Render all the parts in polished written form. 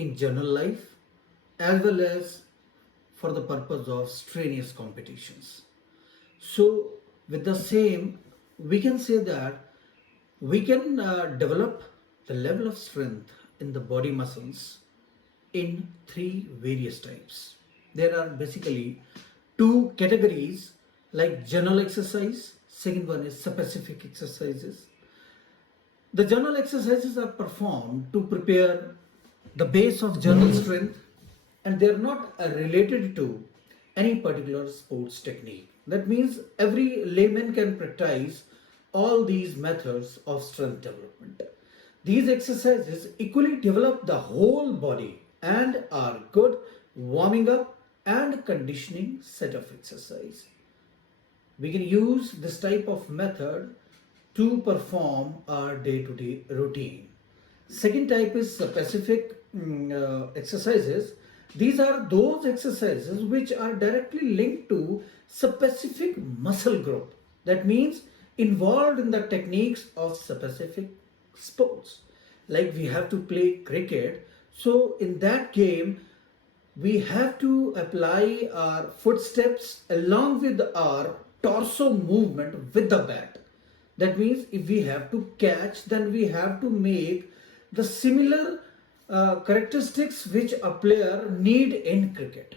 in general life as well as for the purpose of strenuous competitions. So, with the same, we can say that we can develop the level of strength in the body muscles in three various types. There are basically two categories like general exercise, second one is specific exercises. The general exercises are performed to prepare the base of general strength and they are not related to any particular sports technique. That means every layman can practice all these methods of strength development. These exercises equally develop the whole body and are good warming up and conditioning set of exercise. We can use this type of method to perform our day-to-day routine. Second type is specific exercises. These are those exercises which are directly linked to specific muscle group. That means involved in the techniques of specific sports. Like we have to play cricket. So in that game, we have to apply our footsteps along with our torso movement with the bat. That means if we have to catch, then we have to make the similar characteristics which a player need in cricket.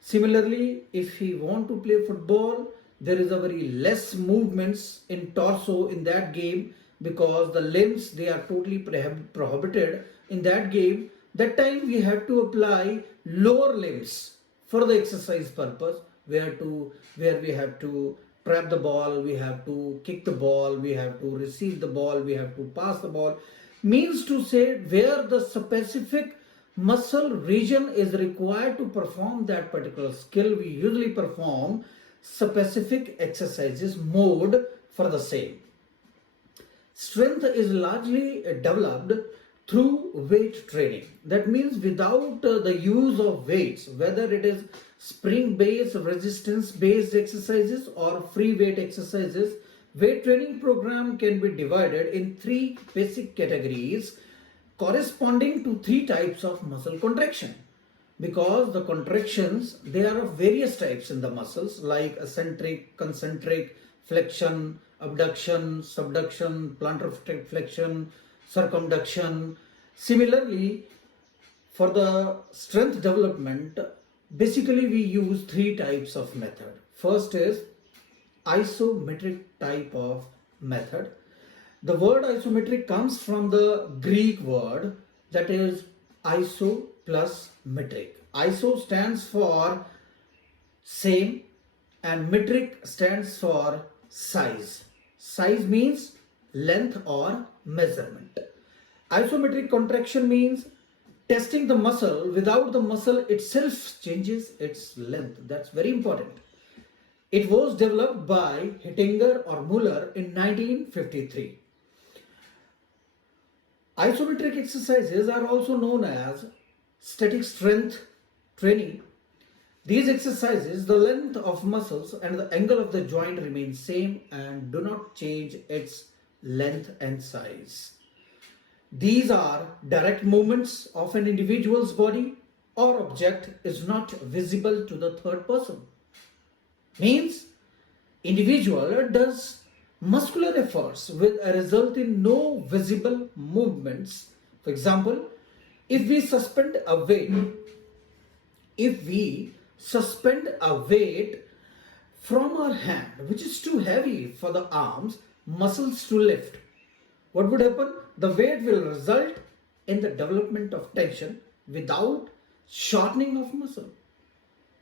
Similarly, if he want to play football, there is a very less movements in torso in that game because the limbs they are totally prohibited in that game. That time we have to apply lower limbs for the exercise purpose where we have to trap the ball, we have to kick the ball, we have to receive the ball, we have to pass the ball. Means to say where the specific muscle region is required to perform that particular skill, we usually perform specific exercises mode for the same. Strength is largely developed through weight training. That means without the use of weights, whether it is spring based, resistance based exercises or free weight exercises, weight training program can be divided in three basic categories corresponding to three types of muscle contraction. Because the contractions, they are of various types in the muscles like eccentric, concentric, flexion, abduction, subduction, plantar flexion, circumduction. Similarly, for the strength development, basically we use three types of method. First is isometric type of method. The word isometric comes from the Greek word that is iso plus metric. Iso stands for same and metric stands for size. Size means length or measurement. Isometric contraction means testing the muscle without the muscle itself changes its length. That's very important. It was developed by Hittinger or Muller in 1953. Isometric exercises are also known as static strength training. These exercises, the length of muscles and the angle of the joint remain same and do not change its length and size. These are direct movements of an individual's body or object is not visible to the third person. Means individual does muscular efforts with a result in no visible movements. For example, if we suspend a weight from our hand, which is too heavy for the arms, muscles to lift, what would happen? The weight will result in the development of tension without shortening of muscle.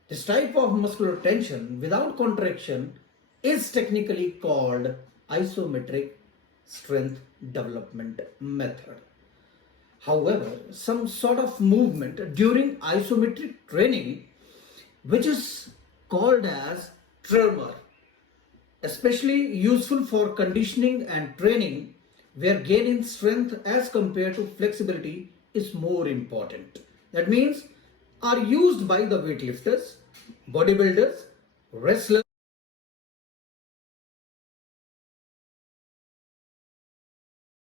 This type of muscular tension without contraction is technically called isometric strength development method. However, some sort of movement during isometric training, which is called as tremor, especially useful for conditioning and training, where gain in strength as compared to flexibility is more important. That means are used by the weightlifters, bodybuilders, wrestlers,